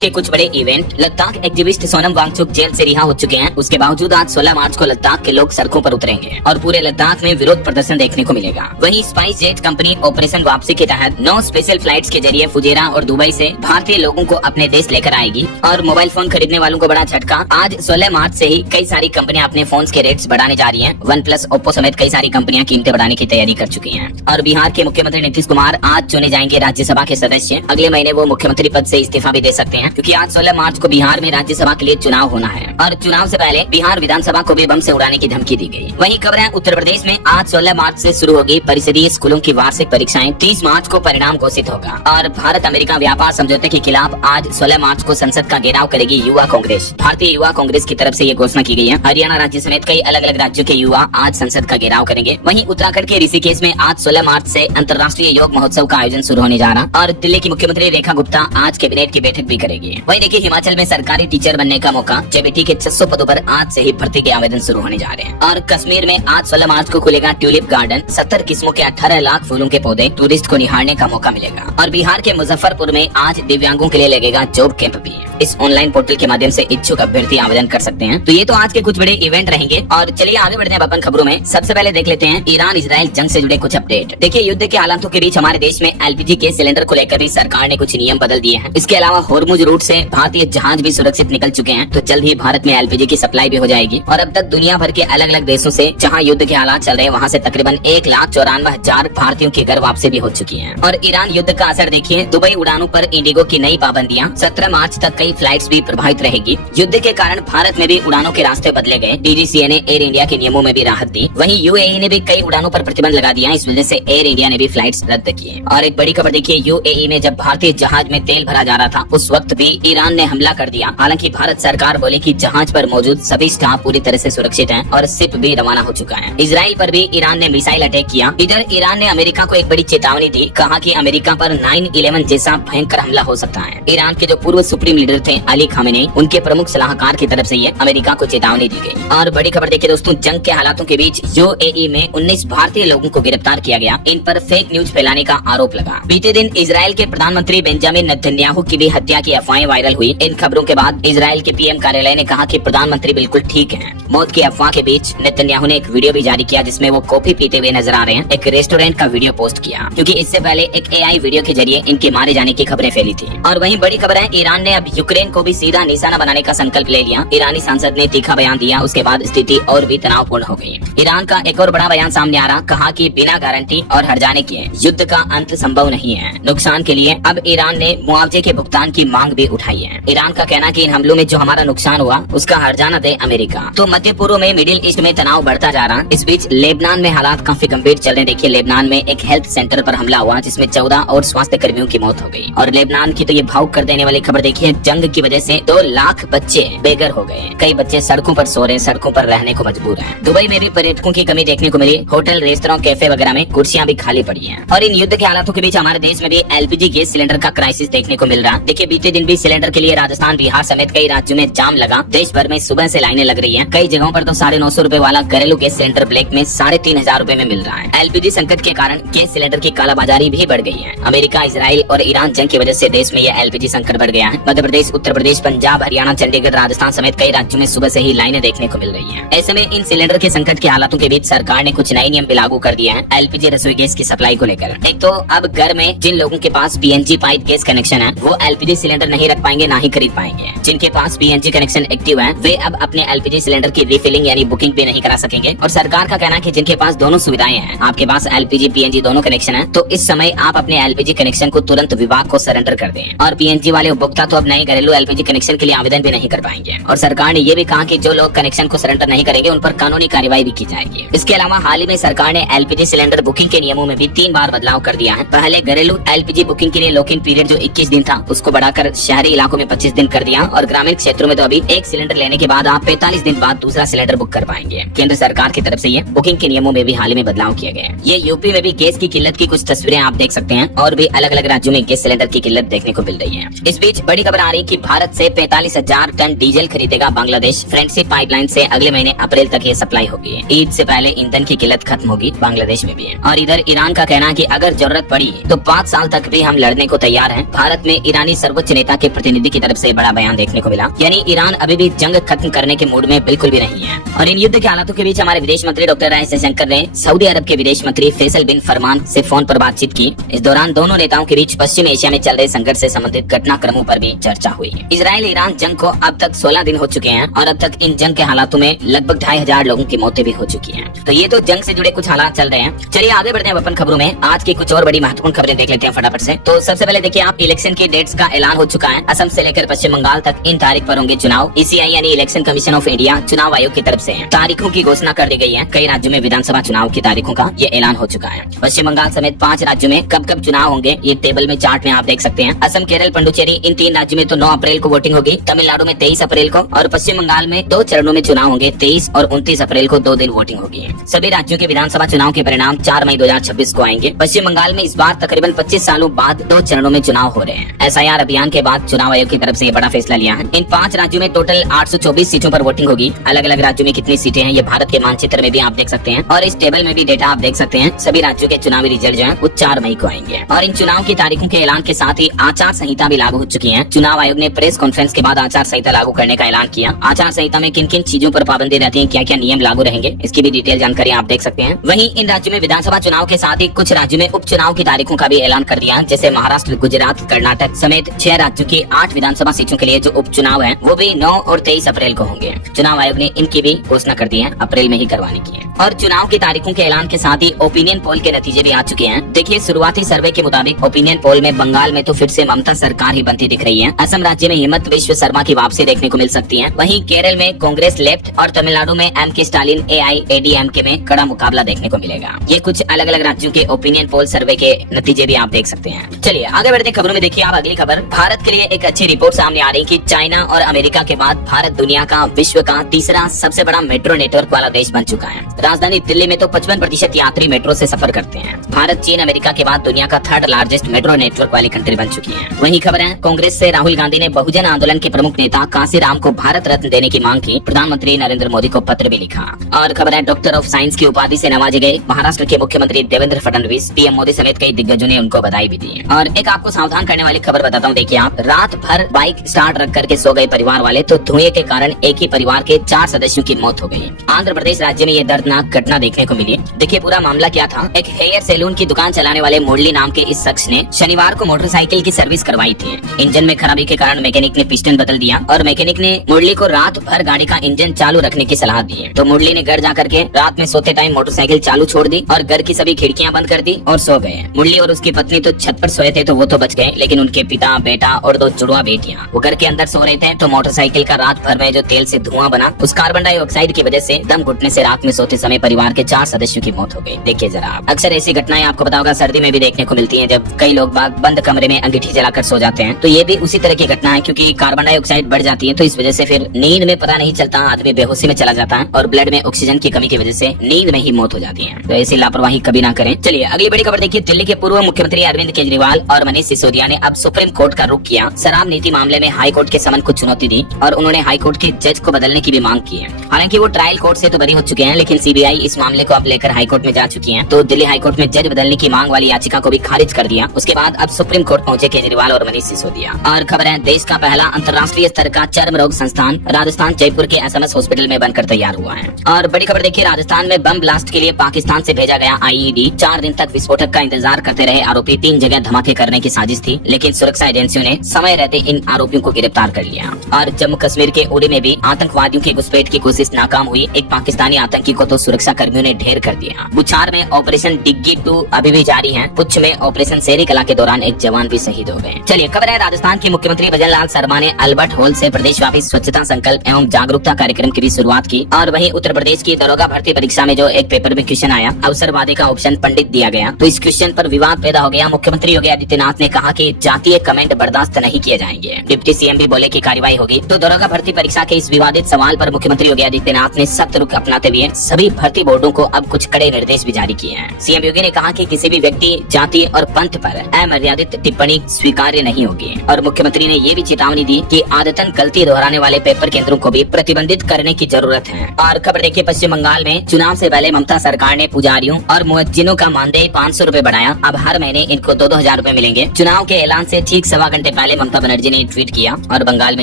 के कुछ बड़े event. Ladakh activist Sonam Wangchuk jail से रिहा हो चुके हैं। उसके बावजूद आज 16 मार्च को लद्दाख के लोग सड़कों पर उतरेंगे और पूरे लद्दाख में विरोध प्रदर्शन देखने को मिलेगा। वहीं स्पाइस जेट कंपनी ऑपरेशन वापसी के तहत 9 स्पेशल फ्लाइट्स के जरिए फुजेरा और दुबई से भारतीय लोगों को अपने देश लेकर आएगी। और मोबाइल फोन खरीदने वालों को बड़ा झटका, आज 16 मार्च से ही कई सारी कंपनियां अपने फोन के रेट्स बढ़ाने जा रही है। वन प्लस, ओप्पो समेत कई सारी कंपनियां कीमतें बढ़ाने की तैयारी कर चुकी है। और बिहार के मुख्यमंत्री नीतीश कुमार आज चुने जाएंगे राज्यसभा के सदस्य। अगले महीने वो मुख्यमंत्री पद से इस्तीफा भी दे सकते हैं, क्योंकि आज 16 मार्च को बिहार में राज्यसभा के लिए चुनाव होना है। और चुनाव से पहले बिहार विधानसभा को भी बम से उड़ाने की धमकी दी गई। वहीं खबर है उत्तर प्रदेश में आज 16 मार्च से शुरू होगी परिषदीय स्कूलों की वार्षिक परीक्षाएं। 30 मार्च को परिणाम घोषित होगा। और भारत अमेरिका व्यापार समझौते के खिलाफ आज 16 मार्च को संसद का घेराव करेगी युवा कांग्रेस। भारतीय युवा कांग्रेस की तरफ से ये घोषणा की गई है। हरियाणा राज्य समेत कई अलग अलग राज्यों के युवा आज संसद का घेराव करेंगे। वहीं उत्तराखंड के ऋषिकेश में आज 16 मार्च से अंतर्राष्ट्रीय योग महोत्सव का आयोजन शुरू होने जा रहा। और दिल्ली की मुख्यमंत्री रेखा गुप्ता आज कैबिनेट की बैठक भी करेगी। वहीं देखिए हिमाचल में सरकारी टीचर बनने का मौका, जेबीटी के 600 पदों पर आज से ही भर्ती के आवेदन शुरू होने जा रहे हैं। और कश्मीर में आज 16 मार्च को खुलेगा ट्यूलिप गार्डन। 70 किस्मों के 18 लाख फूलों के पौधे टूरिस्ट को निहारने का मौका मिलेगा। और बिहार के मुजफ्फरपुर में आज दिव्यांगों के लिए लगेगा जॉब कैंप भी। इस ऑनलाइन पोर्टल के माध्यम से इच्छुक अभ्यर्थी आवेदन कर सकते हैं। तो ये तो आज के कुछ बड़े इवेंट रहेंगे। और चलिए आगे बढ़ते हैं अपन खबरों में। सबसे पहले देख लेते हैं ईरान इजराइल जंग से जुड़े कुछ अपडेट। देखिए युद्ध के हालातों के बीच हमारे देश में एलपीजी गैस सिलेंडर को लेकर भी सरकार ने कुछ नियम बदल दिए हैं। इसके अलावा होर्मुज रूट से भारतीय जहाज भी सुरक्षित निकल चुके हैं। तो जल्द ही भारत में एलपीजी की सप्लाई भी हो जाएगी। और अब तक दुनिया भर के अलग अलग देशों से जहां युद्ध के हालात चल रहे हैं, वहां से तकरीबन 1,94,000 भारतीयों की घर वापसी भी हो चुकी है। और ईरान युद्ध का असर देखिए, दुबई उड़ानों पर इंडिगो की नई पाबंदियां। 17 मार्च तक कई फ्लाइट्स भी प्रभावित रहेगी। युद्ध के कारण भारत में भी उड़ानों के रास्ते बदले गए। डीजीसीए ने एयर इंडिया के नियमों में भी राहत दी। वहीं यूएई ने भी कई उड़ानों पर प्रतिबंध लगा दिया। इस वजह से एयर इंडिया ने भी फ्लाइट्स रद्द किए। और एक बड़ी खबर देखिए, यूएई में जब भारतीय जहाज में तेल भरा जा रहा था, उस वक्त भी ईरान ने हमला कर दिया। हालांकि भारत सरकार बोले कि जहाज पर मौजूद सभी स्टाफ पूरी तरह से सुरक्षित हैं और शिप भी रवाना हो चुका है। इजराइल पर भी ईरान ने मिसाइल अटैक किया। इधर ईरान ने अमेरिका को एक बड़ी चेतावनी दी, कहा कि अमेरिका पर 9/11 जैसा भयंकर हमला हो सकता है। ईरान के जो पूर्व सुप्रीम लीडर थे अली खामेनेई, उनके प्रमुख सलाहकार की तरफ से ये अमेरिका को चेतावनी दी गई। और बड़ी खबर देखिए दोस्तों, जंग के हालातों के बीच यूएई में 19 भारतीय लोगों को गिरफ्तार किया गया। इन पर फेक न्यूज फैलाने का आरोप लगा। बीते दिन इजराइल के प्रधानमंत्री बेंजामिन नेतन्याहू की भी हत्या की अफवाहें वायरल हुई। इन खबरों के बाद इजराइल के पीएम कार्यालय ने कहा कि प्रधानमंत्री बिल्कुल ठीक हैं। मौत की अफवाह के बीच नेतन्याहू ने एक वीडियो भी जारी किया, जिसमें वो कॉफी पीते हुए नजर आ रहे हैं। एक रेस्टोरेंट का वीडियो पोस्ट किया, क्योंकि इससे पहले एक एआई वीडियो के जरिए इनके मारे जाने की खबरें फैली थी। और वहीं बड़ी खबर है, ईरान ने अब यूक्रेन को भी सीधा निशाना बनाने का संकल्प ले लिया। ईरानी सांसद ने तीखा बयान दिया। उसके बाद स्थिति और भी तनावपूर्ण हो गई। ईरान का एक और बड़ा बयान सामने आ रहा, कहा कि बिना गारंटी और हट जाने के युद्ध का अंत संभव नहीं है। नुकसान के लिए अब ईरान ने मुआवजे के भुगतान की मांग भी उठाई है। ईरान का कहना कि इन हमलों में जो हमारा नुकसान हुआ उसका हर्जाना जाना दे अमेरिका। तो मध्य पूर्व में, मिडिल ईस्ट में तनाव बढ़ता जा रहा। इस बीच लेबनान में हालात काफी गंभीर चल रहे। देखिए लेबनान में एक हेल्थ सेंटर पर हमला हुआ, जिसमें 14 और स्वास्थ्य कर्मियों की मौत हो गई। और लेबनान की तो ये भावुक कर देने वाली खबर देखिए, जंग की वजह से 2 लाख बच्चे बेघर हो गए। कई बच्चे सड़कों पर सो रहे, सड़कों पर रहने को मजबूर हैं। दुबई में भी पर्यटकों की कमी देखने को मिली। होटल, रेस्तरां, कैफे वगैरह में कुर्सियां भी खाली पड़ी हैं। और इन युद्ध के हालातों के बीच हमारे देश में भी एलपीजी गैस सिलेंडर का क्राइसिस देखने को मिल रहा। देखिए बीते दिन भी सिलेंडर के लिए राजस्थान, बिहार समेत कई राज्यों में जाम लगा। देश भर में सुबह से लाइनें लग रही हैं। कई जगहों पर तो 950 रुपए वाला घरेलू गैस सिलेंडर ब्लैक में 3,500 रुपए में मिल रहा है। एलपीजी संकट के कारण गैस सिलेंडर की कालाबाजारी भी बढ़ गई है। अमेरिका, इजराइल और ईरान जंग की वजह से देश में यह एलपीजी संकट बढ़ गया है। मध्य प्रदेश, उत्तर प्रदेश, पंजाब, हरियाणा, चंडीगढ़, राजस्थान समेत कई राज्यों में सुबह से ही लाइनें देखने को मिल रही है। ऐसे में इन सिलेंडर के संकट के हालातों के बीच सरकार ने कुछ नए नियम भी लागू कर दिए हैं एलपीजी रसोई गैस की सप्लाई को लेकर। एक तो अब घर में जिन लोगों के पास पीएनजी पाइप गैस कनेक्शन है, वो एलपीजी सिलेंडर नहीं रख पाएंगे, ना ही खरीद पाएंगे। जिनके पास पीएनजी कनेक्शन एक्टिव है, वे अब अपने एलपीजी सिलेंडर की रिफिलिंग यानी बुकिंग भी नहीं करा सकेंगे। और सरकार का कहना है कि जिनके पास दोनों सुविधाएं हैं, आपके पास एलपीजी पीएनजी दोनों कनेक्शन है, तो इस समय आप अपने एलपीजी कनेक्शन को तुरंत विभाग को सरेंडर कर दें। और पीएनजी वाले उपभोक्ता तो अब नए घरेलू एलपीजी कनेक्शन के लिए आवेदन भी नहीं कर पाएंगे। और सरकार ने ये भी कहा कि जो लोग कनेक्शन को सरेंडर नहीं करेंगे, उन पर कानूनी कार्रवाई भी की जाएगी। इसके अलावा हाल ही में सरकार ने एलपीजी सिलेंडर बुकिंग के नियमों में भी 3 बार बदलाव कर दिया है। पहले घरेलू एलपीजी बुकिंग के लिए लॉक इन पीरियड जो 21 दिन था, उसको बढ़ाकर शहरी इलाकों में 25 दिन कर दिया। और ग्रामीण क्षेत्रों में तो अभी एक सिलेंडर लेने के बाद आप 45 दिन बाद दूसरा सिलेंडर बुक कर पाएंगे। केंद्र सरकार की तरफ से ये बुकिंग के नियमों में भी हाल ही में बदलाव किया गया है। ये यूपी में भी गैस की किल्लत की कुछ तस्वीरें आप देख सकते हैं। और भी अलग अलग राज्यों में गैस सिलेंडर की किल्लत देखने को मिल रही है। इस बीच बड़ी खबर आ रही कि भारत से 45,000 टन डीजल खरीदेगा बांग्लादेश। फ्रेंडशिप पाइपलाइन से अगले महीने अप्रैल तक ये सप्लाई होगी। ईद से पहले ईंधन की किल्लत खत्म होगी बांग्लादेश में भी। और इधर ईरान का कहना है कि अगर जरूरत पड़ी तो 5 साल तक भी हम लड़ने को तैयार हैं। भारत में ईरानी सर्वोच्च नेता नेता के प्रतिनिधि की तरफ से बड़ा बयान देखने को मिला, यानी ईरान अभी भी जंग खत्म करने के मूड में बिल्कुल भी नहीं है। और इन युद्ध के हालातों के बीच हमारे विदेश मंत्री डॉक्टर एस जयशंकर ने सऊदी अरब के विदेश मंत्री फैसल बिन फरमान से फोन पर बातचीत की। इस दौरान दोनों नेताओं के बीच पश्चिम एशिया में चल रहे संघर्ष से संबंधित घटनाक्रमों पर भी चर्चा हुई। इजराइल ईरान जंग को अब तक 16 दिन हो चुके हैं और अब तक इन जंग के हालातों में लगभग 2500 लोगों की मौतें भी हो चुकी हैं। तो ये तो जंग से जुड़े कुछ हालात चल रहे हैं। चलिए आगे बढ़ते हैं अपन खबरों में। आज की कुछ और बड़ी महत्वपूर्ण खबरें देख लेते हैं फटाफट से। तो सबसे पहले देखिए आप, इलेक्शन की डेट्स का ऐलान हो चुका है। असम से लेकर पश्चिम बंगाल तक इन तारीख पर होंगे चुनाव। ईसीआई यानी इलेक्शन कमीशन ऑफ इंडिया चुनाव आयोग की तरफ से तारीखों की घोषणा कर दी गई है। कई राज्यों में विधानसभा चुनाव की तारीखों का ये ऐलान हो चुका है। पश्चिम बंगाल समेत 5 राज्यों में कब कब चुनाव होंगे ये टेबल में चार्ट में आप देख सकते हैं। असम, केरल, पुडुचेरी इन 3 राज्यों में तो 9 अप्रैल को वोटिंग होगी। तमिलनाडु में 23 अप्रैल को और पश्चिम बंगाल में 2 चरणों में चुनाव होंगे। 23 और 29 अप्रैल को 2 दिन वोटिंग होगी। सभी राज्यों के विधानसभा चुनाव के परिणाम 4 मई 2026 को आएंगे। पश्चिम बंगाल में इस बार तकरीबन 25 सालों बाद 2 चरणों में चुनाव हो रहे हैं। एसआईआर अभियान के बाद चुनाव आयोग की तरफ से ये बड़ा फैसला लिया है। इन 5 राज्यों में टोटल 824 सीटों पर वोटिंग होगी। अलग अलग राज्यों में कितनी सीटें हैं ये भारत के मानचित्र में भी आप देख सकते हैं और इस टेबल में भी डेटा आप देख सकते हैं। सभी राज्यों के चुनावी रिजल्ट जो है वो 4 मई को आएंगे। और इन चुनाव की तारीखों के ऐलान के साथ ही आचार संहिता भी लागू हो चुकी है। चुनाव आयोग ने प्रेस कॉन्फ्रेंस के बाद आचार संहिता लागू करने का ऐलान किया। आचार संहिता में किन किन चीजों पर पाबंदी रहती है, क्या क्या नियम लागू रहेंगे, इसकी भी डिटेल जानकारी आप देख सकते हैं। वहीं इन राज्यों में विधानसभा चुनाव के साथ ही कुछ राज्यों में उपचुनाव की तारीखों का भी ऐलान कर दिया, जैसे महाराष्ट्र, गुजरात, कर्नाटक समेत 6 राज्यों की 8 विधानसभा सीटों के लिए जो उपचुनाव है वो भी 9 और 23 अप्रैल को होंगे। चुनाव आयोग ने इनकी भी घोषणा कर दी है, अप्रैल में ही करवाने की है। और चुनाव की तारीखों के ऐलान के साथ ही ओपिनियन पोल के नतीजे भी आ चुके हैं। देखिए शुरुआती सर्वे के मुताबिक ओपिनियन पोल में बंगाल में तो फिर से ममता सरकार ही बनती दिख रही है। असम राज्य में हिमंत विश्व शर्मा की वापसी देखने को मिल सकती है। वहीं केरल में कांग्रेस लेफ्ट और तमिलनाडु में एम.के. स्टालिन AIADMK में कड़ा मुकाबला देखने को मिलेगा। ये कुछ अलग अलग राज्यों के ओपिनियन पोल सर्वे के नतीजे भी आप देख सकते हैं। चलिए आगे बढ़ते खबरों में। देखिए आप अगली खबर, भारत के लिए एक अच्छी रिपोर्ट सामने आ रही कि चाइना और अमेरिका के बाद भारत दुनिया का विश्व का तीसरा सबसे बड़ा मेट्रो नेटवर्क वाला देश बन चुका है। राजधानी दिल्ली में तो 55% यात्री मेट्रो से सफर करते हैं। भारत चीन अमेरिका के बाद दुनिया का 3rd लार्जेस्ट मेट्रो नेटवर्क वाली कंट्री बन चुकी है। वही खबर है, कांग्रेस से राहुल गांधी ने बहुजन आंदोलन के प्रमुख नेता कांसीराम को भारत रत्न देने की मांग की। प्रधानमंत्री नरेंद्र मोदी को पत्र भी लिखा। और खबर है, डॉक्टर ऑफ साइंस की उपाधि से नवाजे गए महाराष्ट्र के मुख्यमंत्री देवेंद्र फडणवीस, पीएम मोदी समेत कई दिग्गजों ने उनको बधाई भी दी। और एक आपको सावधान करने वाली खबर बताता हूँ। देखिए आप, रात भर बाइक स्टार्ट रख करके सो गए परिवार वाले तो धुएं के कारण एक ही परिवार के 4 सदस्यों की मौत हो गई। आंध्र प्रदेश राज्य में ये दर्दनाक घटना देखने को मिली। देखिए पूरा मामला क्या था। एक हेयर सैलून की दुकान चलाने वाले मुरली नाम के इस शख्स ने शनिवार को मोटरसाइकिल की सर्विस करवाई थी। इंजन में खराबी के कारण मैकेनिक ने पिस्टन बदल दिया और मैकेनिक ने मुरली को रात भर गाड़ी का इंजन चालू रखने की सलाह दी। तो मुरली ने घर जाकर के रात में सोते टाइम मोटरसाइकिल चालू छोड़ दी और घर की सभी खिड़कियां बंद कर दी और सो गए। मुरली और उसकी पत्नी तो छत पर सोए थे तो वो तो बच गए, लेकिन उनके पिता, बेटा और 2 जुड़वा बेटियां वो घर के अंदर सो रहे थे। तो मोटरसाइकिल का रात भर में जो तेल से धुआं बना, उस कार्बन डाइऑक्साइड की वजह से दम घुटने से रात में सोते समय परिवार के 4 सदस्यों की मौत हो गई। देखिए जरा, अक्सर ऐसी घटनाएं आपको पता होगा सर्दी में भी देखने को मिलती हैं, जब कई लोग बंद कमरे में अंगीठी जलाकर सो जाते हैं। तो ये भी उसी तरह की घटना है, क्योंकि कार्बन डाइऑक्साइड बढ़ जाती है तो इस वजह से फिर नींद में पता नहीं चलता, आदमी बेहोशी में चला जाता है और ब्लड में ऑक्सीजन की कमी की वजह से नींद में ही मौत हो जाती है। तो ऐसी लापरवाही कभी ना करें। चलिए अगली बड़ी खबर देखिए, दिल्ली के पूर्व मुख्यमंत्री अरविंद केजरीवाल और मनीष सिसोदिया ने अब सुप्रीम कोर्ट का रुख किया। शराब नीति मामले में हाई कोर्ट के समन को चुनौती दी और उन्होंने हाई कोर्ट के जज को बदलने की भी मांग की है। हालांकि वो ट्रायल कोर्ट से तो बरी हो चुके हैं, लेकिन सीबीआई इस मामले को अब लेकर हाई कोर्ट में जा चुकी है। तो दिल्ली हाई कोर्ट में जज बदलने की मांग वाली याचिका को भी खारिज कर दिया। उसके बाद अब सुप्रीम कोर्ट पहुंचे केजरीवाल और मनीष सिसोदिया। और खबर है, देश का पहला अंतर्राष्ट्रीय स्तर का चर्म रोग संस्थान राजस्थान जयपुर के SMS हॉस्पिटल में बनकर तैयार हुआ है। और बड़ी खबर देखिए, राजस्थान में बम ब्लास्ट के लिए पाकिस्तान से भेजा गया IED। 4 दिन तक विस्फोटक का इंतजार करते रहे आरोपी। 3 जगह धमाके करने की साजिश थी, लेकिन सुरक्षा एजेंसियों ने समय रहते इन आरोपियों को गिरफ्तार कर लिया। और जम्मू कश्मीर के उड़ी में भी आतंकवादियों की घुसपैठ की कोशिश नाकाम हुई। एक पाकिस्तानी आतंकी को तो सुरक्षा कर्मियों ने ढेर कर दिया। बुछार में ऑपरेशन डिग्गी 2 अभी भी जारी है। पुछ में ऑपरेशन शेरी कला के दौरान एक जवान भी शहीद हो गए। चलिए खबर है, राजस्थान के मुख्यमंत्री भजन लाल शर्मा ने अल्बर्ट हॉल से प्रदेशव्यापी स्वच्छता संकल्प एवं जागरूकता कार्यक्रम की भी शुरुआत की। और वहीं उत्तर प्रदेश की दरोगा भर्ती परीक्षा में जो एक पेपर में क्वेश्चन आया, अवसरवादी का ऑप्शन पंडित दिया गया, तो इस क्वेश्चन पर विवाद पैदा हो गया। मुख्यमंत्री योगी आदित्यनाथ ने कहा कि जातीय कमेंट बर्दाश्त नहीं किए जाएंगे। डिप्टी सीएम भी बोले कि कार्रवाई होगी। तो दरोगा भर्ती परीक्षा के इस विवादित सवाल पर मुख्यमंत्री योगी आदित्यनाथ ने सख्त रुख अपनाते हुए सभी भर्ती बोर्डों को अब कुछ कड़े निर्देश भी जारी किए हैं। सीएम योगी ने कहा कि किसी भी व्यक्ति, जाति और पंथ पर अमर्यादित टिप्पणी स्वीकार्य नहीं होगी। और मुख्यमंत्री ने ये भी चेतावनी दी कि आदतन गलती दोहराने वाले पेपर केंद्रों को भी प्रतिबंधित करने की जरूरत है। और खबर देखिए, पश्चिम बंगाल में चुनाव से पहले ममता सरकार ने पुजारियों और मुअज्जिनों का मानदेय 500 रूपए बढ़ाया। अब हर महीने इनको 2-2 हजार रूपए मिलेंगे। चुनाव के ऐलान से ठीक 1.25 घंटे पहले ममता बनर्जी ने ट्वीट किया और बंगाल में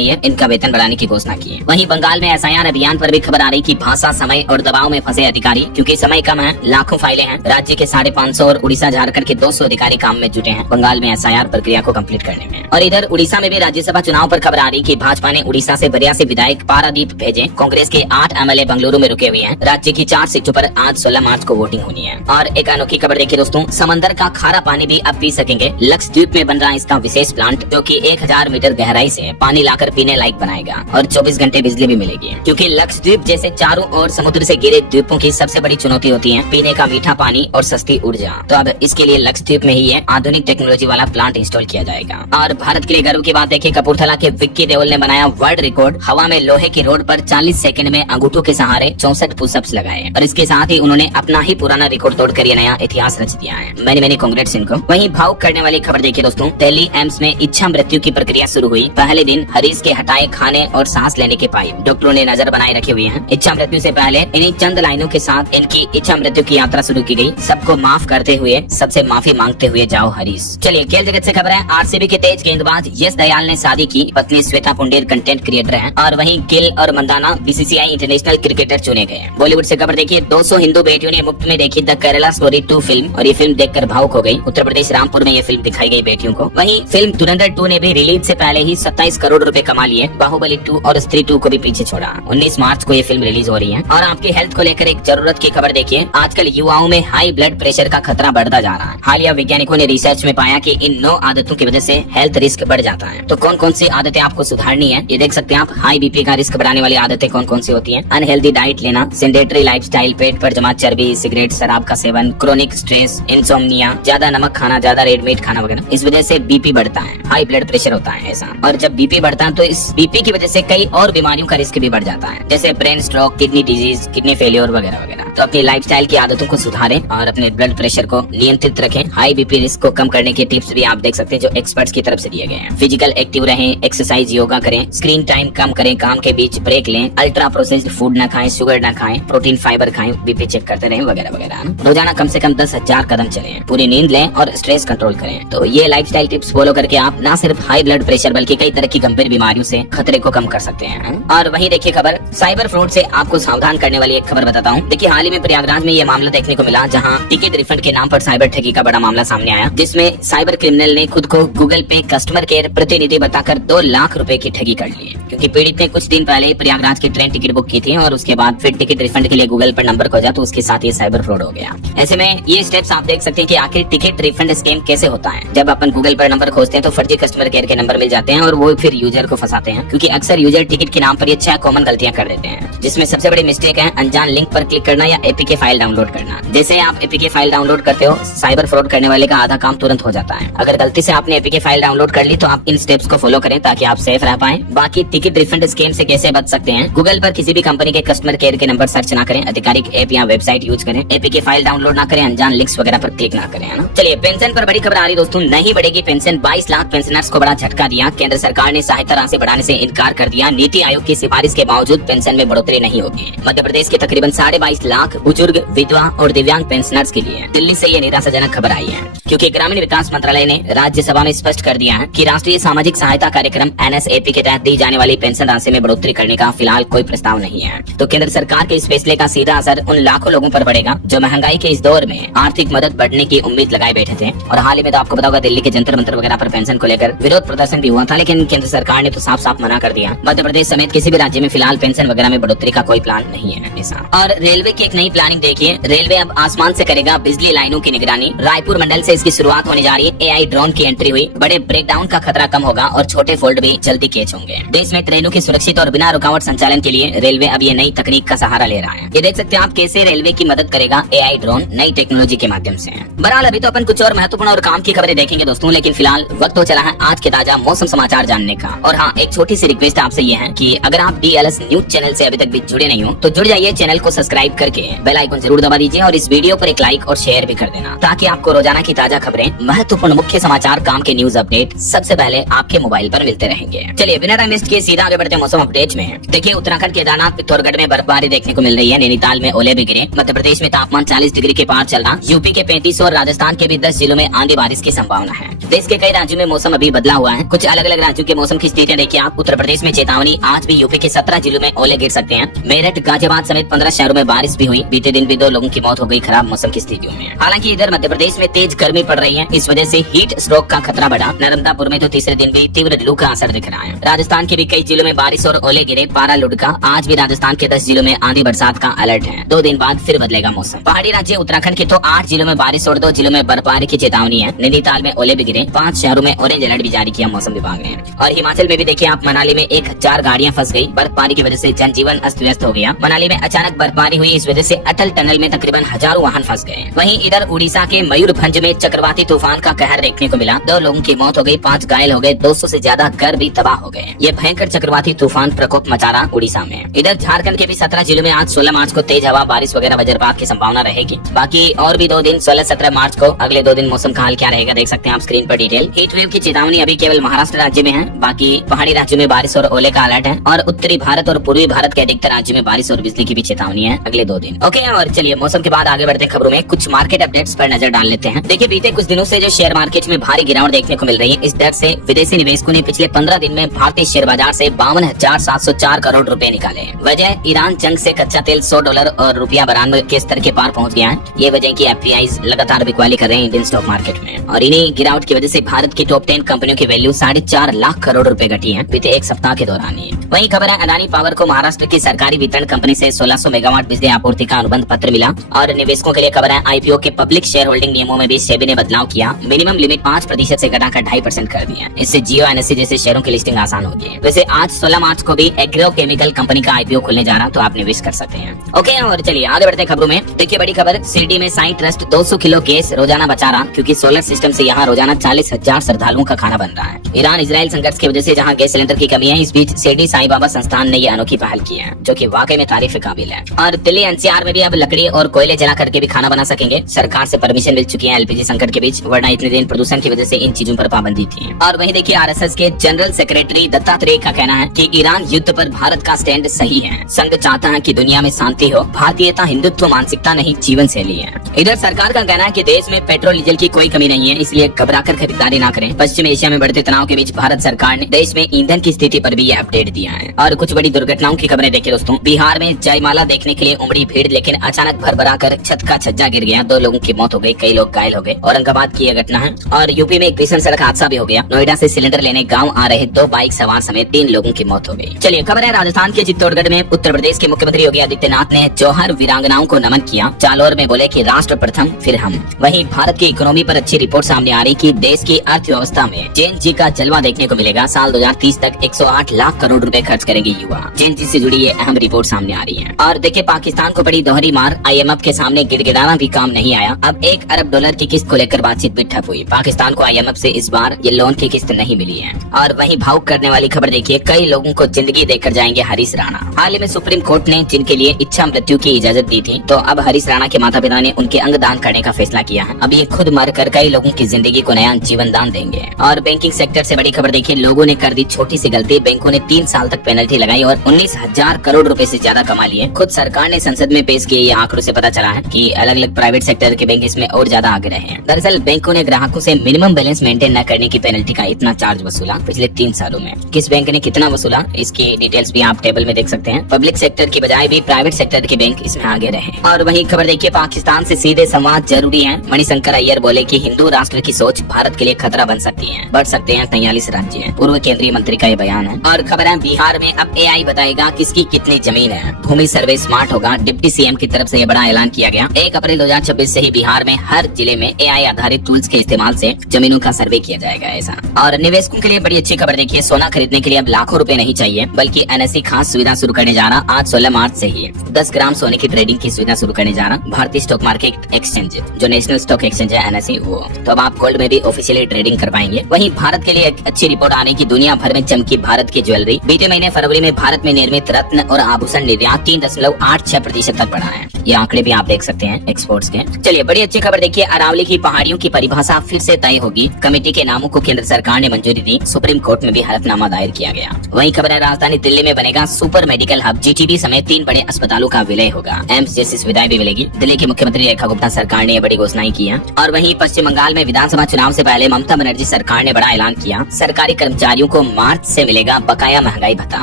ये इनका वेतन बढ़ाने की घोषणा की। वहीं बंगाल में एसआईआर अभियान पर भी खबर आ रही कि भाषा, समय और दबाव में फंसे अधिकारी, क्योंकि समय कम है, लाखों फाइलें हैं, राज्य के 550 और उड़ीसा झारखंड के 200 अधिकारी काम में जुटे हैं बंगाल में एसआईआर प्रक्रिया को कंप्लीट करने में। और इधर उड़ीसा में भी राज्यसभा चुनाव पर खबर आ रही कि भाजपा ने उड़ीसा से 82 विधायक पारादीप भेजे। कांग्रेस के 8 एमएलए बेंगलुरु में रुके हुए हैं। राज्य की 4 सीटों पर आज 16 मार्च को वोटिंग होनी है। और एक अनोखी खबर देखिए दोस्तों, समंदर का खारा पानी भी अब पी सकेंगे। लक्षद्वीप में बन रहा है इसका विशेष प्लांट, जो कि 1000 मीटर गहराई से पानी लाकर पीने लायक बनाएगा और 24 घंटे बिजली भी मिलेगी। क्योंकि लक्षद्वीप जैसे चारों ओर समुद्र से घिरे द्वीपों की सबसे बड़ी चुनौती होती है पीने का मीठा पानी और सस्ती ऊर्जा। तो अब इसके लिए लक्षद्वीप में ही ये आधुनिक टेक्नोलॉजी वाला प्लांट इंस्टॉल किया जाएगा। और भारत के लिए गर्व की बात देखिए, कपूरथला के विक्की देओल ने बनाया वर्ल्ड रिकॉर्ड। हवा में लोहे की रोड पर 40 सेकंड में अंगूठों के सहारे 64 पुशअप्स लगाए और इसके साथ ही उन्होंने अपना ही पुराना रिकॉर्ड तोड़कर ये नया इतिहास रच दिया है। मैंने कांग्रेट्स इनको। वहीं भावुक करने वाली खबर देखिए दोस्तों, दिल्ली एम्स में इच्छा मृत्यु की प्रक्रिया शुरू हुई। पहले दिन हरीश के हटाए खाने और सांस लेने के पाइप, डॉक्टरों ने नजर बनाए रखे हुए हैं। इच्छा मृत्यु से पहले इन्हीं चंद लाइनों के साथ इनकी इच्छा मृत्यु की यात्रा शुरू की गई। सबको माफ करते हुए, सबसे माफी मांगते हुए जाओ हरीश। चलिए खेल जगत से खबर है, आरसीबी के तेज गेंदबाज यश दयाल ने शादी की। पत्नी श्वेता पुंडेर कंटेंट क्रिएटर हैं। और वहीं गिल और मंदाना बीसीसीआई इंटरनेशनल क्रिकेटर चुने गए। बॉलीवुड से खबर देखिए, 200 हिंदू बेटियों ने मुफ्त में देखी द केरला स्टोरी 2 फिल्म और ये फिल्म देखकर भावुक हो गई। उत्तर प्रदेश रामपुर में ये फिल्म दिखाई गई बेटियों को। वहीं फिल्म धुरंधर 2 ने भी रिलीज से पहले ही 27 करोड़ रुपए कमा लिए। बाहुबली 2 और स्त्री 2 को भी पीछे छोड़ा। 19 मार्च को ये फिल्म रिलीज हो रही है। और आपके हेल्थ को लेकर एक जरूरत की खबर देखिए, आजकल युवाओं में हाई ब्लड प्रेशर का खतरा बढ़ता जा रहा है। हालिया वैज्ञानिकों ने रिसर्च में पाया कि इन 9 आदतों की वजह से हेल्थ रिस्क बढ़ जाता है। तो कौन कौन सी आदतें आपको सुधारनी है, ये देख सकते हैं आप। हाई बीपी का रिस्क बढ़ाने वाली आदतें कौन कौन सी होती हैं? अनहेल्दी डाइट लेना, सेडेंटरी लाइफस्टाइल, पेट पर जमा चर्बी, सिगरेट, शराब का सेवन, क्रोनिक स्ट्रेस, इंसोम्निया, ज्यादा नमक खाना, ज्यादा रेड मीट खाना वगैरह, इस वजह से बीपी बढ़ता है, हाई ब्लड प्रेशर होता है ऐसा। और जब बीपी बढ़ता है तो इस बीपी की वजह से कई और बीमारियों का रिस्क भी बढ़ जाता है, जैसे brain stroke, kidney disease, kidney failure वगैरह वगैरह। तो अपनी लाइफस्टाइल की आदतों को सुधारें और अपने ब्लड प्रेशर को नियंत्रित रखें। हाई बीपी रिस्क को कम करने के टिप्स भी आप देख सकते हैं जो एक्सपर्ट्स की तरफ से दिए गए हैं। फिजिकल एक्टिव रहें, एक्सरसाइज, योगा करें, स्क्रीन टाइम कम करें, काम के बीच ब्रेक लें, अल्ट्रा प्रोसेस्ड फूड न खाएं, शुगर न खाएं, प्रोटीन फाइबर खाएं, बीपी चेक करते रहें वगैरह वगैरह। रोजाना कम से कम 10,000 कदम चलें, पूरी नींद लें और स्ट्रेस कंट्रोल करें। तो ये लाइफस्टाइल टिप्स फॉलो करके आप न सिर्फ हाई ब्लड प्रेशर बल्कि कई तरह की गंभीर बीमारियों से खतरे को कम कर सकते हैं। और वहीं देखिए खबर, साइबर फ्रॉड से आपको सावधान करने वाली एक खबर बताता हूँ। देखिए हाल ही में प्रयागराज में ये मामला देखने को मिला, जहां टिकट रिफंड के नाम पर साइबर ठगी का बड़ा मामला सामने आया, जिसमें साइबर क्रिमिनल ने खुद को गूगल पे कस्टमर केयर प्रतिनिधि बताकर 2 लाख रुपए की ठगी कर ली। क्योंकि पीड़ित ने कुछ दिन पहले प्रयागराज की ट्रेन टिकट बुक की थी और उसके बाद फिर टिकट रिफंड के लिए गूगल पर नंबर खोजा तो उसके साथ ये साइबर फ्रॉड हो गया। ऐसे में ये स्टेप्स आप देख सकते हैं कि आखिर टिकट रिफंड स्कैम कैसे होता है। जब अपन गूगल पर नंबर खोजते हैं तो फर्जी कस्टमर केयर के नंबर मिल जाते हैं और वो फिर यूजर को फंसाते हैं, क्योंकि अक्सर यूजर टिकट के नाम पर ये 6 कॉमन गलतियां कर देते हैं, जिसमें सबसे बड़ी मिस्टेक है अनजान लिंक पर क्लिक करना या एपीके फाइल डाउनलोड करना। जैसे आप एपीके फाइल डाउनलोड करते हो, साइबर फ्रॉड करने वाले का आधा काम तुरंत हो जाता है। अगर गलती से आपने एपीके फाइल डाउनलोड कर ली तो आप इन स्टेप्स को फॉलो करें ताकि आप सेफ रह पाएं। बाकी टिकट रिफंड स्कैम से कैसे बच सकते हैं, गूगल पर किसी भी कंपनी के कस्टमर केयर के नंबर सर्च ना करें, आधिकारिक ऐप या वेबसाइट यूज करें, एपीके फाइल डाउनलोड ना करें, अनजान लिंक्स वगैरह पर क्लिक ना करें, है ना। चलिए पेंशन पर बड़ी खबर आ रही दोस्तों, नहीं बढ़ेगी पेंशन। 22 लाख पेंशनर्स को बड़ा झटका दिया। केंद्र सरकार ने सहायता राशि बढ़ाने से इनकार कर दिया। नीति आयोग की सिफारिश के बावजूद पेंशन में बढ़ोतरी नहीं होगी। मध्य प्रदेश के तकरीबन 22.5 लाख बुजुर्ग, विधवा और दिव्यांग पेंशनर्स के लिए दिल्ली से ये निराशाजनक खबर आई है, क्योंकि ग्रामीण विकास मंत्रालय ने राज्यसभा में स्पष्ट कर दिया है कि राष्ट्रीय सामाजिक सहायता कार्यक्रम NSAP के तहत दी जाने वाली पेंशन राशि में बढ़ोतरी करने का फिलहाल कोई प्रस्ताव नहीं है। तो केंद्र सरकार के इस फैसले का सीधा असर उन लाखों लोगों पर पड़ेगा जो महंगाई के इस दौर में आर्थिक मदद बढ़ने की उम्मीद लगाए बैठे थे। और हाल ही में तो आपको पता होगा दिल्ली के जंतर मंतर वगैरह पर पेंशन को लेकर विरोध प्रदर्शन भी हुआ था, लेकिन केंद्र सरकार ने तो साफ साफ मना कर दिया। मध्य प्रदेश समेत किसी भी राज्य में फिलहाल पेंशन वगैरह में बढ़ोतरी का कोई प्लान नहीं है ऐसा। और रेलवे की एक नई प्लानिंग देखिए, रेलवे अब आसमान से करेगा बिजली लाइनों की निगरानी। रायपुर मंडल से इसकी शुरुआत होने जा रही है। AI ड्रोन की एंट्री हुई, बड़े ब्रेकडाउन का खतरा कम होगा और छोटे फॉल्ट भी जल्दी कैच होंगे। देश में ट्रेनों की सुरक्षित और बिना रुकावट संचालन के लिए रेलवे अब ये नई तकनीक का सहारा ले रहा है। ये देख सकते हैं आप कैसे रेलवे की मदद करेगा AI ड्रोन नई टेक्नोलॉजी के माध्यम से। बहरहाल अभी तो अपन कुछ और महत्वपूर्ण और काम की खबरें देखेंगे दोस्तों, लेकिन फिलहाल वक्त हो चला है आज के ताजा मौसम समाचार जानने का। और हाँ, एक छोटी सी रिक्वेस्ट आपसे ये है कि अगर आप DLS न्यूज चैनल से अभी तक भी जुड़े नहीं हो तो जुड़ जाइए, चैनल को सब्सक्राइब करके बेल आइकन जरूर दबा दीजिए और इस वीडियो पर एक लाइक और शेयर भी कर देना, ताकि आपको रोजाना की ताजा खबरें, महत्वपूर्ण मुख्य समाचार, काम के न्यूज अपडेट सबसे पहले आपके मोबाइल पर मिलते रहेंगे। चलिए बिना टाइम वेस्ट किए सीधा आगे बढ़ते हैं मौसम अपडेट में। देखिए उत्तराखंड, केदारनाथ, पिथौरागढ़ में बर्फबारी देखने को मिल रही है। नैनीताल में ओले भी गिरे। मध्य प्रदेश में तापमान 40 डिग्री के पार चल रहा। यूपी के 35 और राजस्थान के भी 10 जिलों में आंधी बारिश की संभावना है। देश के कई राज्यों में मौसम अभी भी बदला हुआ है। कुछ अलग अलग राज्यों के मौसम की स्थितियां देखिए आप। उत्तर प्रदेश में चेतावनी, आज भी यूपी के 17 जिलों में ओले गिर सकते हैं। मेरठ, गाजियाबाद समेत 15 शहरों में बारिश भी हुई। बीते दिन भी 2 लोगों की मौत हो गई खराब मौसम की स्थितियों में। हालांकि इधर मध्य प्रदेश में तेज गर्मी पड़ रही है, इस वजह से हीट स्ट्रोक का खतरा बढ़ा। नर्मदापुर में तो तीसरे दिन भी तीव्र लू का असर दिख रहा है। राजस्थान के भी कई जिलों में बारिश और ओले गिरे। पारा लुढ़का। आज भी राजस्थान के 10 जिलों में आंधी बरसात का अलर्ट है। 2 दिन बाद फिर बदलेगा मौसम। पहाड़ी राज्य उत्तराखंड के तो 8 जिलों में बारिश और 2 जिलों में बर्फबारी की चेतावनी है। नैनीताल में ओले भी गिरे। 5 शहरों में ऑरेंज अलर्ट भी जारी किया मौसम विभाग ने। और हिमाचल में भी देखिए आप, मनाली में 1000 गाड़ियां फंस गई। बर्फबारी की वजह से जनजीवन अस्त व्यस्त हो गया। मनाली में अचानक बर्फबारी हुई, इस वजह से अटल टनल में तकरीबन हजारों वाहन फंस गए। वहीं इधर उड़ीसा के मयूरभंज में चक्रवाती तूफान का कहर देखने को मिला। 2 लोगों की मौत हो गई, 5 घायल हो गए, 200 से ज्यादा घर भी तबाह हो गए। ये भयंकर चक्रवाती तूफान प्रकोप मचा रहा उड़ीसा में। इधर झारखंड के भी 17 जिलों में आज 16 मार्च को तेज हवा, बारिश वगैरह वज्रपात की संभावना रहेगी। बाकी और भी 2 दिन 16-17 मार्च को अगले 2 दिन मौसम का हाल क्या रहेगा देख सकते हैं आप स्क्रीन पर डिटेल। हीट वेव की चेतावनी अभी केवल महाराष्ट्र राज्य में है, बाकी पहाड़ी राज्यों में बारिश और ओले का अलर्ट है। और उत्तरी भारत और पूर्वी भारत के अधिकतर राज्यों में बारिश और बिजली की भी चेतावनी है अगले 2 दिन। ओके, और चलिए मौसम के बाद आगे बढ़ते खबरों में कुछ मार्केट अपडेट्स पर नजर डाल लेते हैं। देखिए बीते कुछ दिनों से जो शेयर मार्केट में भारी गिरावट देखने को मिल रही है, इस डर से विदेशी निवेशकों ने पिछले 15 दिन में भारतीय शेयर बाजार से 52,704 करोड़ रुपए निकाले। वजह ईरान जंग से कच्चा तेल $100 और रुपया 92 के स्तर के पार पहुंच गया है। ये वजह की एफपीआईज लगातार बिकवाली कर रहे हैं इंडियन स्टॉक मार्केट में। और इन्हीं गिरावट की वजह से भारत की टॉप 10 कंपनियों की वैल्यू 4.5 लाख करोड़ रुपए घटी है बीते एक सप्ताह के दौरान ही। वहीं खबर है अडानी पावर को महाराष्ट्र की सरकारी वितरण कंपनी से 1600 मेगावाट बिजली आपूर्ति का अनुबंध पत्र मिला। और निवेशकों के लिए खबर है आईपीओ के पब्लिक शेयर होल्डिंग नियमों में भी सेबी ने बदलाव किया। मिनिमम लिमिट 5% से घटाकर 2.5% कर दिया। इससे जियो एनएससी जैसे शेयरों की लिस्टिंग आसान होगी। वैसे आज 16 मार्च को भी एग्रो केमिकल कंपनी का आईपीओ खुलने जा रहा, तो आप निवेश कर सकते हैं। ओके, और चलिए आगे बढ़ते खबरों में। देखिए बड़ी खबर, शिरडी में साईं ट्रस्ट 200 किलो गैस रोजाना बचा रहा, क्योंकि सोलर सिस्टम से यहाँ रोजाना 40,000 श्रद्धालुओं का खाना बन रहा है। ईरान इजराइल संघर्ष की वजह से जहाँ गैस सिलेंडर की कमी है, इस बीच शिरडी साईं बाबा संस्थान ने ये अनोखी पहल की है, जो कि वाकई में तारीफ के काबिल है। और दिल्ली एनसीआर में भी अब लकड़ी और कोयले जला करके भी खाना बना सकेंगे। सरकार से परमिशन मिल चुकी है एलपीजी संकट के बीच, वरना इतने दिन प्रदूषण की वजह से इन चीजों पर पाबंदी थी। और वहीं देखिए आरएसएस के जनरल सेक्रेटरी दत्तात्रेय का कहना है कि ईरान युद्ध पर भारत का स्टैंड सही है। संघ चाहता है कि दुनिया में शांति हो। भारतीयता हिंदुत्व मानसिकता नहीं जीवन शैली है। इधर सरकार का कहना है कि देश में पेट्रोल डीजल की कोई कमी नहीं है, इसलिए घबराकर खरीदारी न करें। पश्चिम एशिया में बढ़ते तनाव के बीच भारत सरकार ने देश में ईंधन की स्थिति पर भी ये अपडेट दिया है। और कुछ बड़ी दुर्घटनाओं की खबरें देखिए दोस्तों। बिहार में जयमाला देखने के लिए उमड़ी भीड़, लेकिन अचानक भरभरा कर छत का छज्जा गिर गया। 2 लोगों की मौत हो गई, कई लोग घायल हो गए। औरंगाबाद की यह घटना है। और यूपी में एक भीषण सड़क हादसा भी हो गया। नोएडा से सिलेंडर लेने गाँव आ रहे 2 बाइक सवार समेत 3 लोगों की मौत हो गई। चलिए खबर है राजस्थान के चित्तौड़गढ़ में उत्तर प्रदेश के मुख्यमंत्री योगी आदित्यनाथ ने जौहर वीरांगनाओं को नमन किया। जालोर में बोले कि राष्ट्र प्रथम फिर हम। वहीं भारत की इकोनॉमी पर अच्छी रिपोर्ट सामने आ रही कि देश की अर्थव्यवस्था में जैन जी का जलवा देखने को मिलेगा। साल 2030 तक 108 लाख करोड़ रुपए खर्च करेंगे युवा। जैन जी से जुड़ी ये अहम रिपोर्ट सामने आ रही है। और देखिए पाकिस्तान को बड़ी दोहरी मार, आईएमएफ के सामने गिड़गिड़ाना भी काम नहीं आया। अब $1 अरब की किस्त को लेकर बातचीत भी ठप हुई। पाकिस्तान को आईएमएफ से इस बार ये लोन की किस्त नहीं मिली है। और वहीं भावुक करने वाली खबर देखिए, कई लोगों को जिंदगी देकर जाएंगे हरीश राणा। हाल ही में सुप्रीम कोर्ट ने जिनके लिए इच्छा मृत्यु की इजाजत दी थी, तो अब हरीश राणा के माता पिता ने उनके अंग दान करने का फैसला किया है। अब ये खुद मरकर कई लोगों की जिंदगी को नया जीवन दान देंगे। और बैंकिंग सेक्टर से बड़ी खबर देखिए, लोगों ने कर दी छोटी सी गलती। बैंकों ने 3 साल तक पेनल्टी लगाई और 19,000 करोड़ रुपए से ज्यादा कमा लिए। खुद सरकार ने संसद में पेश किए ये आंकड़ों से पता चला है कि अलग अलग प्राइवेट सेक्टर के बैंक इसमें और ज्यादा आगे रहे हैं। दरअसल बैंकों ने ग्राहकों से मिनिमम बैलेंस मेंटेन न करने की पेनल्टी का इतना चार्ज वसूला पिछले 3 सालों में। किस बैंक ने कितना वसूला, इसकी डिटेल्स भी आप टेबल में देख सकते हैं। पब्लिक सेक्टर की बजाय भी प्राइवेट सेक्टर के बैंक इसमें आगे रहे। और वहीं खबर देखिए, पाकिस्तान से सीधे संवाद जरूरी है। मणिशंकर अय्यर बोले कि हिंदू राष्ट्र की सोच भारत के लिए खतरा बन सकती है। बढ़ सकते हैं 43 राज्य। पूर्व केंद्रीय मंत्री का ये बयान है। और खबर है बिहार में अब एआई बताएगा किसकी कितनी जमीन है। भूमि सर्वे स्मार्ट होगा, डिप्टी सीएम की तरफ से ये बड़ा ऐलान किया गया। 1 अप्रैल 2026 से ही बिहार में हर जिले में एआई आधारित टूल्स के इस्तेमाल से जमीनों का सर्वे किया जाएगा ऐसा। और निवेशकों के लिए बड़ी अच्छी खबर देखिए, सोना खरीदने के लिए अब लाखों रुपए नहीं चाहिए, बल्कि एनएससी खास सुविधा शुरू करने जा रहा। आज 16 मार्च से ही 10 ग्राम सोने की ट्रेडिंग की सुविधा शुरू करने जा रहा भारतीय स्टॉक मार्केट एक्सचेंज, जो नेशनल स्टॉक एक्सचेंज है एनएससी, वो तो अब आप गोल्ड में भी ऑफिशियली ट्रेडिंग कर पाएंगे। वहीं भारत के लिए एक अच्छी रिपोर्ट आने की, दुनिया भर में चमकी भारत की ज्वेलरी। बीते महीने फरवरी में भारत में निर्मित रत्न और आभूषण निर्यात 3.86% तक बढ़ा है। ये आंकड़े भी आप देख सकते हैं एक्सपोर्ट्स के। चलिए बड़ी अच्छी खबर देखिए, अरावली की पहाड़ियों की परिभाषा फिर से तय होगी। कमेटी के नामों को केंद्र सरकार ने मंजूरी दी। सुप्रीम कोर्ट में भी हलफनामा दायर किया गया। वहीं खबर है राजधानी दिल्ली में बनेगा सुपर मेडिकल हब। जीटीबी समेत 3 बड़े अस्पतालों का विलय होगा। एम्स जैसी सुविधाएं भी मिलेगी। दिल्ली की मुख्यमंत्री रेखा गुप्ता सरकार ने यह बड़ी घोषणाएं की है। और वहीं पश्चिम बंगाल में विधानसभा चुनाव से पहले ममता बनर्जी सरकार सरकार ने बड़ा ऐलान किया, सरकारी कर्मचारियों को मार्च से मिलेगा बकाया महंगाई भत्ता।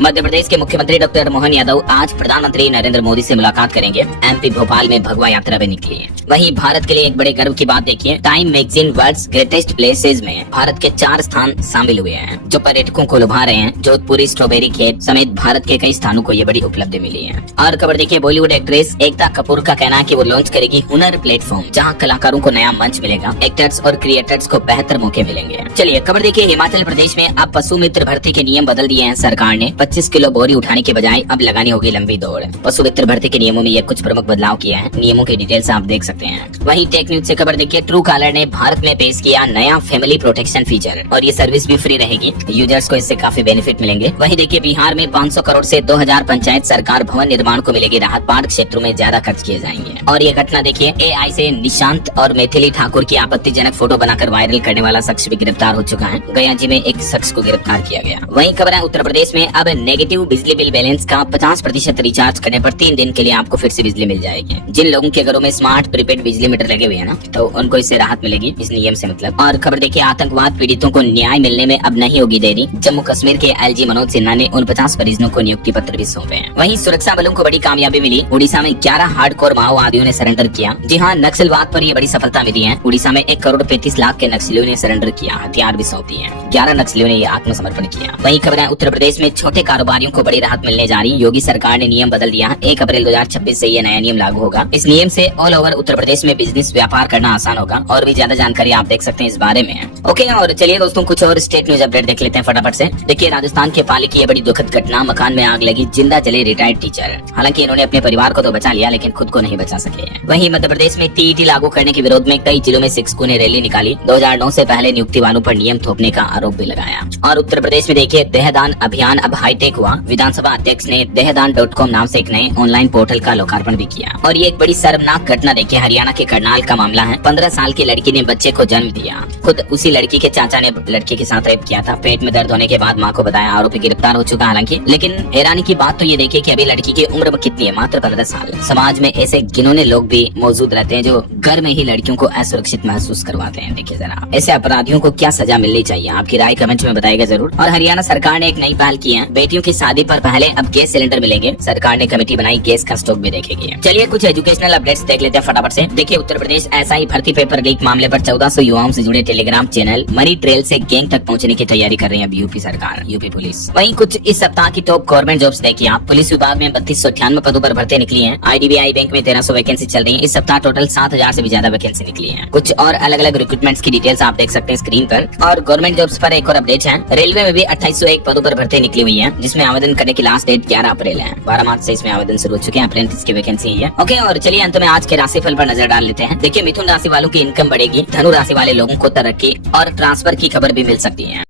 मध्य प्रदेश के मुख्यमंत्री डॉक्टर मोहन यादव आज प्रधानमंत्री नरेंद्र मोदी से मुलाकात करेंगे। एमपी भोपाल में भगवा यात्रा भी निकली है। वहीं भारत के लिए एक बड़े गर्व की बात देखिए, Time magazine world's greatest places में भारत के 4 स्थान शामिल हुए हैं, जो पर्यटकों को लुभा रहे हैं। जोधपुरी स्ट्रॉबेरी खेत समेत भारत के कई स्थानों को ये बड़ी उपलब्धि मिली है। और खबर देखिए, बॉलीवुड एक्ट्रेस एकता कपूर का कहना है कि वो लॉन्च करेगी हुनर प्लेटफॉर्म, जहां कलाकारों को नया मंच मिलेगा, एक्टर्स और क्रिएटर्स को बेहतर मौके मिलेंगे। चलिए खबर देखिए, हिमाचल प्रदेश में अब पशु मित्र भर्ती के नियम बदल दिए हैं सरकार ने। 25 किलो बोरी उठाने के बजाय अब लगानी होगी लंबी दौड़। पशु मित्र भर्ती के नियमों में ये कुछ प्रमुख बदलाव किया है। नियमों की डिटेल्स आप देख सकते हैं। वहीं टेक न्यूज से खबर देखिए, ट्रू कॉलर ने भारत में पेश किया नया फैमिली प्रोटेक्शन फीचर और ये सर्विस भी फ्री रहेगी। यूजर्स को इससे काफी बेनिफिट मिलेंगे। वहीं देखिए, बिहार में 500 करोड़ से 2000 पंचायत सरकार भवन निर्माण को मिलेगी राहत। पार्क क्षेत्रों में ज्यादा खर्च किए जाएंगे। और ये घटना देखिए, एआई से निशांत और मैथिली ठाकुर की आपत्तिजनक फोटो बनाकर वायरल करने वाला शख्स भी गिरफ्तार हो चुका है। गया जी में एक शख्स को गिरफ्तार किया गया। वहीं खबर है, उत्तर प्रदेश में अब नेगेटिव बिजली बिल बैलेंस का 50% रिचार्ज करने पर 3 दिन के लिए आपको फिर से बिजली मिल जाएगी। जिन लोगों के घरों में स्मार्ट प्रीपेड बिजली मीटर लगे हुए हैं ना, तो उनको इससे राहत मिलेगी इस नियम से मतलब। और खबर देखिए, आतंकवाद पीड़ितों को न्याय मिलने में अब नहीं होगी देरी। जम्मू कश्मीर के एलजी मनोज सिन्हा ने 49 परिजनों को नियुक्ति पत्र भी सौंपे हैं। वहीं सुरक्षा बलों को बड़ी कामयाबी मिली। उड़ीसा में 11 हार्डकोर माओवादियों ने सरेंडर किया। जी हाँ, नक्सलवाद पर ये बड़ी सफलता मिली है। उड़ीसा में 1 करोड़ 35 लाख के नक्सलियों ने सरेंडर किया, हथियार भी सौंप दिए। 11 नक्सलियों ने ये आत्मसमर्पण किया। वहीं खबर है, उत्तर प्रदेश में छोटे कारोबारियों को बड़ी राहत मिलने जा रही। योगी सरकार ने नियम बदल दिया। 1 अप्रैल 2026 से ये नया नियम लागू होगा। इस नियम से ऑल ओवर उत्तर प्रदेश में बिजनेस व्यापार करना आसान होगा। और भी ज्यादा जानकारी आप देख सकते हैं इस बारे में। ओके, और चलिए दोस्तों, कुछ और स्टेट न्यूज अपडेट देख लेते हैं फटाफट से। देखिए, राजस्थान के पाली की ये बड़ी दुखद घटना, मकान में आग लगी, जिंदा जले रिटायर्ड टीचर। हालांकि इन्होंने अपने परिवार को तो बचा लिया, लेकिन खुद को नहीं बचा सके। वहीं मध्य प्रदेश में टीईटी लागू करने के विरोध में कई जिलों में शिक्षकों ने रैली निकाली। 2009 से पहले नियुक्ति वालों पर नियम थोपने का आरोप भी लगाया। और उत्तर प्रदेश में देखिए, देहदान अभियान अब हाईटेक हुआ। विधानसभा अध्यक्ष ने देहदान.com नाम से एक नए ऑनलाइन पोर्टल का लोकार्पण भी किया। और ये एक बड़ी शर्मनाक घटना देखिए, हरियाणा के करनाल का मामला है। 15 साल की लड़की ने बच्चे को जन्म दिया। खुद उसी लड़की के चाचा ने लड़की के साथ रेप किया था। पेट में दर्द होने के बाद मां को बताया। आरोपी गिरफ्तार हो चुका हालांकि। लेकिन हैरानी की बात तो ये देखिए कि अभी लड़की की उम्र कितनी है, मात्र 15 साल। समाज में ऐसे गिनोने लोग भी मौजूद रहते हैं जो घर में ही लड़कियों को असुरक्षित महसूस करवाते हैं। देखिए जरा, ऐसे अपराधियों को क्या सजा मिलनी चाहिए? आपकी राय कमेंट में बताइएगा जरूर। और हरियाणा सरकार ने एक नई पहल की है। बेटियों की शादी पर पहले अब गैस सिलेंडर मिलेंगे। सरकार ने कमेटी बनाई, गैस का स्टॉक भी देखेगी। चलिए कुछ एजुकेशनल अपडेट्स देख लेते हैं फटाफट से। देखिए, उत्तर प्रदेश एसआई भर्ती पेपर लीक मामले पर 1400 युवाओं से जुड़े टेलीग्राम चैनल मनी ट्रेल से गैंग तक पहुंचने की तैयारी कर रही है यूपी सरकार, यूपी पुलिस। वहीं कुछ इस सप्ताह की टॉप गवर्नमेंट जॉब्स देखिए आप। पुलिस विभाग में 3298 पदों पर भर्ती निकली है। आईडीबीआई बैंक में 1300 वैकेंसी चल रही है। इस सप्ताह टोटल 7000 से भी ज्यादा वैकेंसी निकली है। कुछ और अलग अलग रिक्रूटमेंट्स की डिटेल्स आप देख सकते हैं स्क्रीन पर। और गवर्नमेंट जॉब्स पर एक और अपडेट है। रेलवे में भी 2801 पदों पर भर्ती निकली हुई है, जिसमें आवेदन करने की लास्ट डेट 11 अप्रैल है। 12 मार्च से इसमें आवेदन शुरू हो चुके हैं। अप्रेंटिस की वैकेंसी है। ओके, और चलिए अंत में आज के राशिफल पर नजर डाल लेते हैं। देखिए, मिथुन राशि वालों की इनकम बढ़ेगी। धनु राशि वाले लोगों को तरक्की और ट्रांसफर की खबर भी मिल सकती है।